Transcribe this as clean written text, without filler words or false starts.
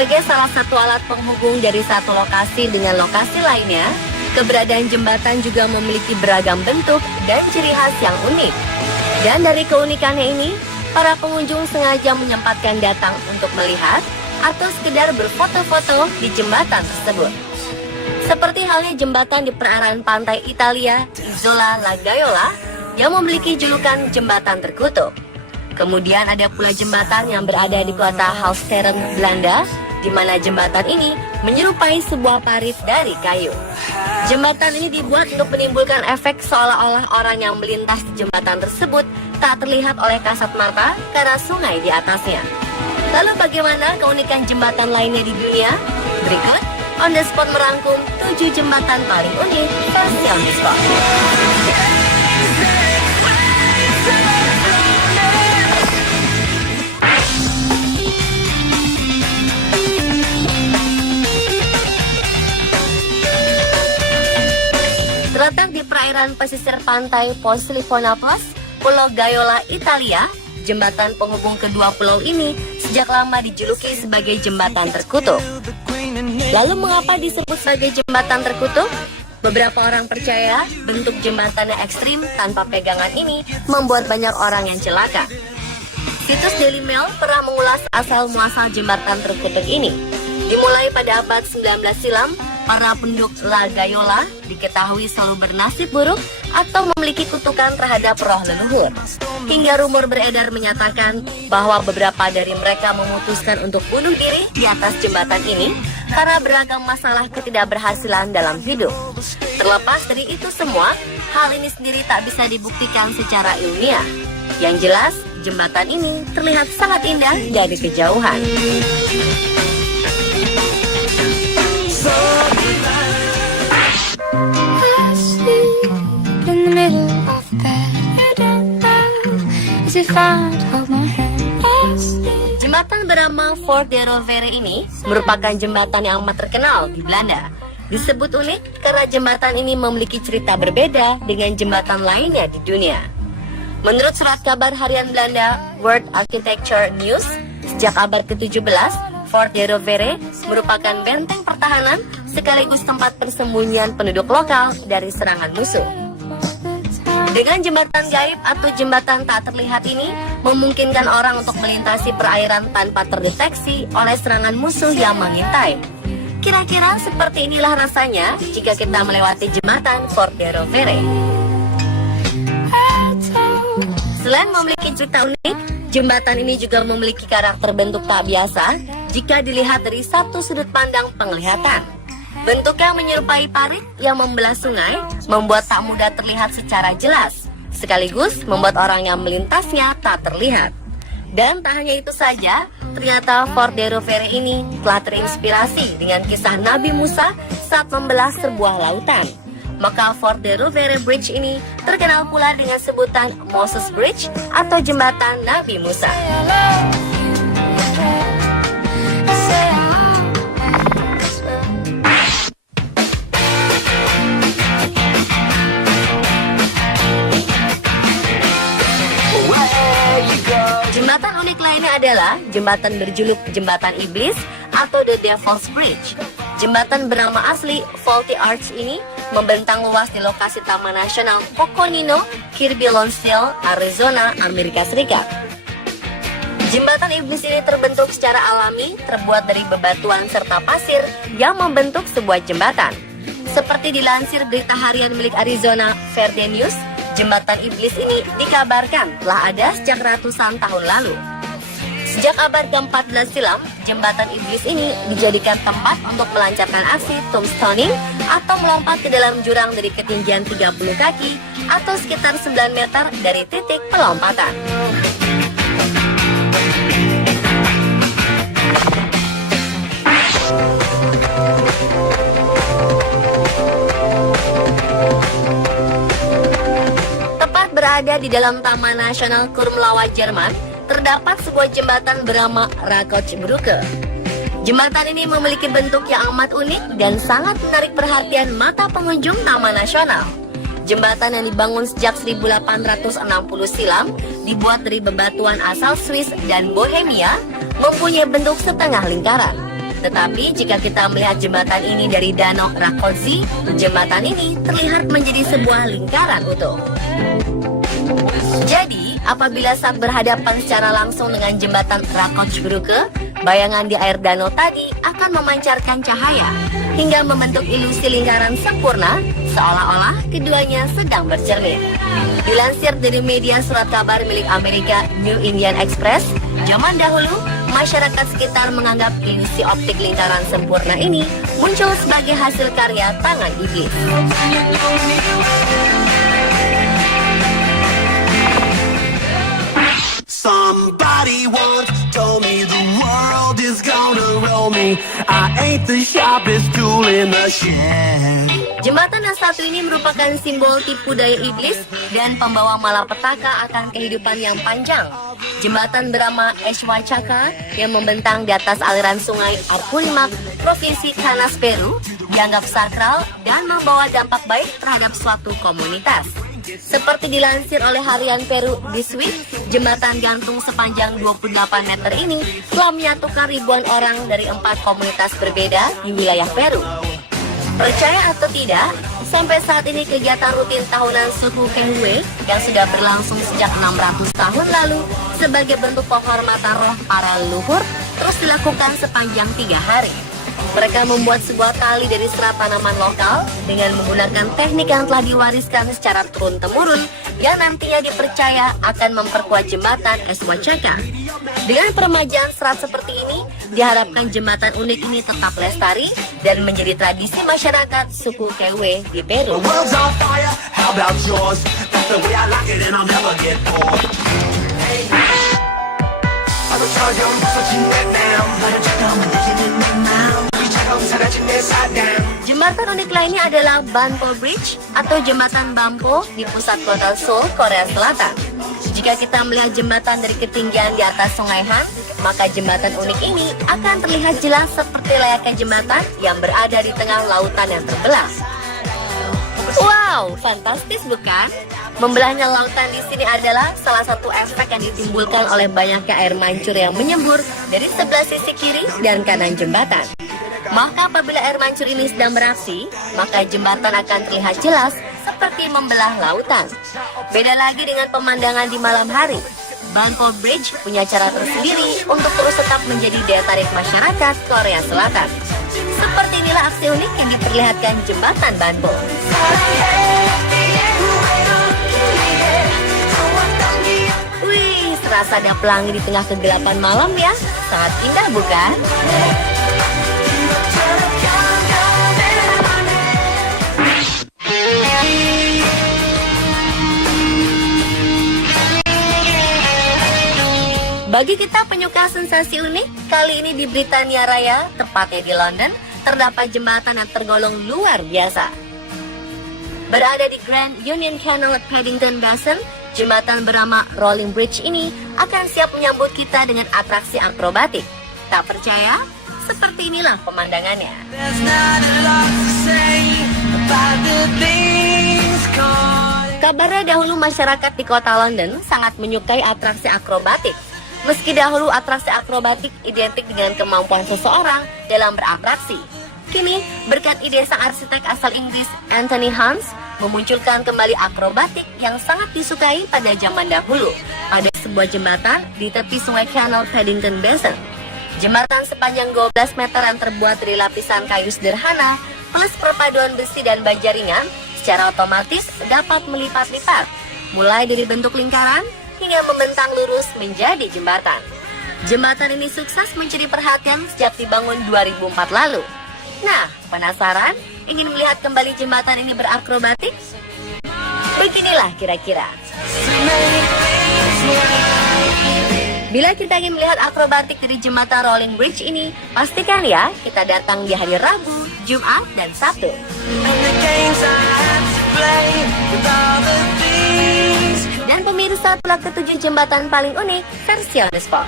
Sebagai salah satu alat penghubung dari satu lokasi dengan lokasi lainnya, keberadaan jembatan juga memiliki beragam bentuk dan ciri khas yang unik. Dan dari keunikannya ini, para pengunjung sengaja menyempatkan datang untuk melihat atau sekedar berfoto-foto di jembatan tersebut. Seperti halnya jembatan di perairan pantai Italia, Isola La Gaiola, yang memiliki julukan jembatan terkutuk. Kemudian ada pula jembatan yang berada di kota Halsteren, Belanda, di mana jembatan ini menyerupai sebuah parit dari kayu. Jembatan ini dibuat untuk menimbulkan efek seolah-olah orang yang melintas di jembatan tersebut tak terlihat oleh kasat mata karena sungai di atasnya. Lalu bagaimana keunikan jembatan lainnya di dunia? Berikut On The Spot merangkum 7 jembatan paling unik versi On The Spot. Terletak di perairan pesisir pantai Posilifonaplus, Pulau Gaiola, Italia, jembatan penghubung kedua pulau ini sejak lama dijuluki sebagai jembatan terkutuk. Lalu mengapa disebut sebagai jembatan terkutuk? Beberapa orang percaya bentuk jembatannya ekstrim tanpa pegangan ini membuat banyak orang yang celaka. Situs Daily Mail pernah mengulas asal-muasal jembatan terkutuk ini. Dimulai pada abad 19 silam, para penduduk La Gaiola diketahui selalu bernasib buruk atau memiliki kutukan terhadap roh leluhur. Hingga rumor beredar menyatakan bahwa beberapa dari mereka memutuskan untuk bunuh diri di atas jembatan ini karena beragam masalah ketidakberhasilan dalam hidup. Terlepas dari itu semua, hal ini sendiri tak bisa dibuktikan secara ilmiah. Yang jelas, jembatan ini terlihat sangat indah dari kejauhan. Jembatan bernama Fort de Rovere ini merupakan jembatan yang amat terkenal di Belanda. Disebut unik karena jembatan ini memiliki cerita berbeda dengan jembatan lainnya di dunia. Menurut surat kabar harian Belanda World Architecture News, sejak abad ke-17, Fort de Rovere merupakan benteng pertahanan sekaligus tempat persembunyian penduduk lokal dari serangan musuh. Dengan jembatan gaib atau jembatan tak terlihat ini, memungkinkan orang untuk melintasi perairan tanpa terdeteksi oleh serangan musuh yang mengintai. Kira-kira seperti inilah rasanya jika kita melewati jembatan Fort de Rovere. Selain memiliki cerita unik, jembatan ini juga memiliki karakter bentuk tak biasa jika dilihat dari satu sudut pandang penglihatan. Bentuknya menyerupai parit yang membelah sungai, membuat tak mudah terlihat secara jelas, sekaligus membuat orang yang melintasnya tak terlihat. Dan tak hanya itu saja, ternyata Fort de Rovere ini telah terinspirasi dengan kisah Nabi Musa saat membelah sebuah lautan. Maka Fort de Rovere Bridge ini terkenal pula dengan sebutan Moses Bridge atau jembatan Nabi Musa. Jembatan unik lainnya adalah jembatan berjuluk Jembatan Iblis atau The Devil's Bridge. Jembatan bernama asli Faulty Arch ini membentang luas di lokasi Taman Nasional Coconino, Kirby Lonsdale, Arizona, Amerika Serikat. Jembatan Iblis ini terbentuk secara alami, terbuat dari bebatuan serta pasir yang membentuk sebuah jembatan. Seperti dilansir berita harian milik Arizona Verde News, jembatan Iblis ini dikabarkan telah ada sejak ratusan tahun lalu. Sejak abad ke-14 silam, jembatan Iblis ini dijadikan tempat untuk melancarkan aksi tombstoning atau melompat ke dalam jurang dari ketinggian 30 kaki atau sekitar 9 meter dari titik pelompatan. Tepat berada di dalam Taman Nasional Kurmlawa, Jerman, terdapat sebuah jembatan bernama Rakotbrücke. Jembatan ini memiliki bentuk yang amat unik dan sangat menarik perhatian mata pengunjung Taman Nasional. Jembatan yang dibangun sejak 1860 silam, dibuat dari bebatuan asal Swiss dan Bohemia, mempunyai bentuk setengah lingkaran. Tetapi jika kita melihat jembatan ini dari Danau Rákóczi, jembatan ini terlihat menjadi sebuah lingkaran utuh. Jadi, apabila saat berhadapan secara langsung dengan jembatan Rákóczi-Brücke, bayangan di air danau tadi akan memancarkan cahaya hingga membentuk ilusi lingkaran sempurna, seolah-olah keduanya sedang bercermin. Dilansir dari media surat kabar milik Amerika New Indian Express, zaman dahulu masyarakat sekitar menganggap ilusi optik lingkaran sempurna ini muncul sebagai hasil karya tangan iblis. Somebody once told me the world is gonna roll me. I ain't the sharpest tool in the shed. Jembatan yang satu ini merupakan simbol tipu daya iblis dan pembawa malapetaka akan kehidupan yang panjang. Jembatan bernama Eshwachaka yang membentang di atas aliran sungai Apurimac, Provinsi Canas, Peru, dianggap sakral dan membawa dampak baik terhadap suatu komunitas. Seperti dilansir oleh harian Peru This Week, jembatan gantung sepanjang 28 meter ini telah menyatukan ribuan orang dari 4 komunitas berbeda di wilayah Peru. Percaya atau tidak, sampai saat ini kegiatan rutin tahunan suku Kengwe yang sudah berlangsung sejak 600 tahun lalu sebagai bentuk penghormatan roh para leluhur terus dilakukan sepanjang 3 hari. Mereka membuat sebuah tali dari serat tanaman lokal dengan menggunakan teknik yang telah diwariskan secara turun-temurun yang nantinya dipercaya akan memperkuat jembatan Eshwachaka. Dengan peremajaan serat seperti ini, diharapkan jembatan unik ini tetap lestari dan menjadi tradisi masyarakat suku Kengwe di Peru. Jembatan unik lainnya adalah Banpo Bridge atau jembatan Banpo di pusat kota Seoul, Korea Selatan. Jika kita melihat jembatan dari ketinggian di atas Sungai Han, maka jembatan unik ini akan terlihat jelas seperti layaknya jembatan yang berada di tengah lautan yang terbelah. Wow, fantastis bukan? Membelahnya lautan di sini adalah salah satu efek yang ditimbulkan oleh banyaknya air mancur yang menyembur dari sebelah sisi kiri dan kanan jembatan. Maka apabila air mancur ini sedang beraksi, maka jembatan akan terlihat jelas seperti membelah lautan. Beda lagi dengan pemandangan di malam hari. Banpo Bridge punya cara tersendiri untuk terus tetap menjadi daya tarik masyarakat Korea Selatan. Seperti inilah aksi unik yang diperlihatkan jembatan Banpo. Wih, serasa ada pelangi di tengah kegelapan malam ya. Sangat indah bukan? Bagi kita penyuka sensasi unik, kali ini di Britania Raya, tepatnya di London, terdapat jembatan yang tergolong luar biasa. Berada di Grand Union Canal at Paddington Basin, jembatan bernama Rolling Bridge ini akan siap menyambut kita dengan atraksi akrobatik. Tak percaya? Seperti inilah pemandangannya. Kabarnya dahulu masyarakat di kota London sangat menyukai atraksi akrobatik. Meski dahulu atraksi akrobatik identik dengan kemampuan seseorang dalam beratraksi, kini berkat ide sang arsitek asal Inggris Anthony Hans memunculkan kembali akrobatik yang sangat disukai pada zaman dahulu pada sebuah jembatan di tepi sungai Canal Paddington Basin. Jembatan sepanjang 12 meter yang terbuat dari lapisan kayu sederhana plus perpaduan besi dan baja ringan secara otomatis dapat melipat-lipat, mulai dari bentuk lingkaran hingga membentang lurus menjadi jembatan. Jembatan ini sukses mencuri perhatian sejak dibangun 2004 lalu. Nah, penasaran? Ingin melihat kembali jembatan ini berakrobatik? Beginilah kira-kira. Bila kita ingin melihat akrobatik dari jembatan Rolling Bridge ini, pastikan ya kita datang di hari Rabu, Jumat, dan Sabtu. Dan pemirsa, itulah ketujuh jembatan paling unik versi On The Spot.